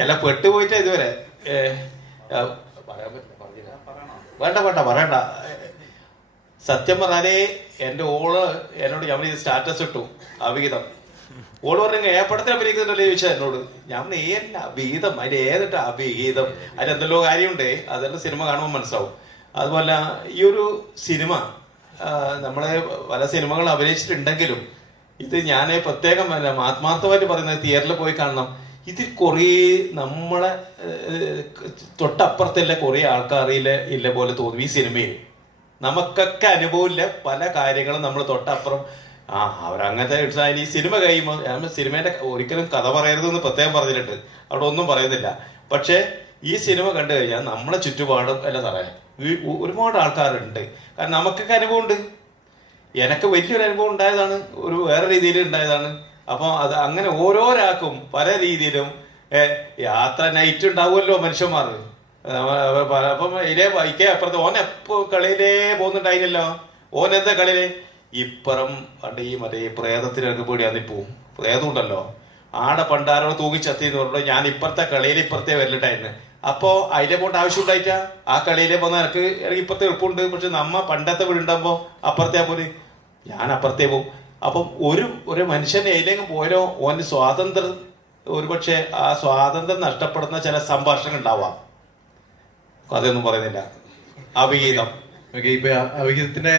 എല്ലാം പെട്ടുപോയിട്ട് ഇതുവരെ. വേണ്ട വേണ്ട പറയണ്ട. സത്യം പറഞ്ഞാലേ എന്റെ ഓൾ എന്നോട് ഞാൻ ഇത് സ്റ്റാറ്റസ് ഇട്ടു അവിഹിതം. ഓൾ പറഞ്ഞു ഏ പടത്തിന് അഭിനയിക്കുന്നുണ്ടല്ലോ? ചോദിച്ചാൽ എന്നോട്. ഞാൻ ഏല്ല അഭിഹിതം അതിന്റെ ഏതിട്ട അഭിഹിതം അതിന് എന്തെല്ലോ കാര്യമുണ്ട് അതെല്ലാം സിനിമ കാണുമ്പോൾ മനസ്സിലാവും. അതുപോലെ ഈ ഒരു സിനിമ നമ്മളെ പല സിനിമകൾ അഭിനയിച്ചിട്ടുണ്ടെങ്കിലും ഇത് ഞാൻ പ്രത്യേകം അല്ല, ആത്മാർത്ഥമായിട്ട് പറയുന്നത് തിയേറ്ററിൽ പോയി കാണണം. ഇതിൽ കുറേ നമ്മളെ തൊട്ടപ്പുറത്തുള്ള കുറേ ആൾക്കാരിലെ ഇല്ല പോലെ തോന്നും ഈ സിനിമയിൽ. നമുക്കൊക്കെ അനുഭവമില്ല. പല കാര്യങ്ങളും നമ്മൾ തൊട്ടപ്പുറം. ആ അവരങ്ങനത്തെ ഈ സിനിമ കഴിയുമ്പോൾ ഞാൻ സിനിമേന്റെ ഒരിക്കലും കഥ പറയരുതെന്ന് പ്രത്യേകം പറഞ്ഞിട്ടുണ്ട്. അവിടെ ഒന്നും പറയുന്നില്ല. പക്ഷേ ഈ സിനിമ കണ്ടു കഴിഞ്ഞാൽ നമ്മളെ ചുറ്റുപാടും അല്ല സാറേ ഒരുപാട് ആൾക്കാരുണ്ട്. കാരണം നമുക്കൊക്കെ അനുഭവമുണ്ട്. എനക്ക് വലിയൊരു അനുഭവം ഉണ്ടായതാണ്. ഒരു വേറെ രീതിയിൽ ഉണ്ടായതാണ്. അപ്പോൾ അത് അങ്ങനെ ഓരോരാക്കും പല രീതിയിലും യാത്ര നൈറ്റ് ഉണ്ടാവുമല്ലോ മനുഷ്യന്മാർ അപ്പം ഇതേ വൈക്കേ അപ്പുറത്ത് ഓൻ എപ്പോ കളിയിലേ പോകുന്നുണ്ടായില്ലല്ലോ? ഓൻ എന്താ കളിയിൽ? ഇപ്പുറം പണ്ട് മറ്റേ ഈ പ്രേതത്തിനൊക്കെ പേടിയാന്ന് പോവും. പ്രേതം ഉണ്ടല്ലോ. ആടെ പണ്ടാരോട് തൂങ്ങിച്ചത്തി എന്ന് പറഞ്ഞു ഞാൻ ഇപ്പുറത്തെ കളിയിൽ ഇപ്പുറത്തെ വരലിട്ടായിരുന്നു. അപ്പോ അതിലെ പോണ്ട് ആവശ്യം ഉണ്ടായിട്ടാ ആ കളിയിലെ പോകുന്ന എനിക്ക് ഇപ്പുറത്തെ എളുപ്പമുണ്ട്. പക്ഷെ നമ്മ പണ്ടത്തെ വീടുണ്ടാകുമ്പോ അപ്പുറത്തെ പോലെ ഞാൻ അപ്പുറത്തേ പോകും അപ്പം ഒരു ഒരു മനുഷ്യൻ എയിലെങ്കിലും പോയാലോ ഓന് സ്വാതന്ത്ര്യം ഒരുപക്ഷെ ആ സ്വാതന്ത്ര്യം നഷ്ടപ്പെടുന്ന ചില സംഭാഷണങ്ങൾ ഉണ്ടാവാം. അതൊന്നും പറയുന്നില്ല. അവിഹിതം. ഇപ്പൊ അവിഹിതത്തിന്റെ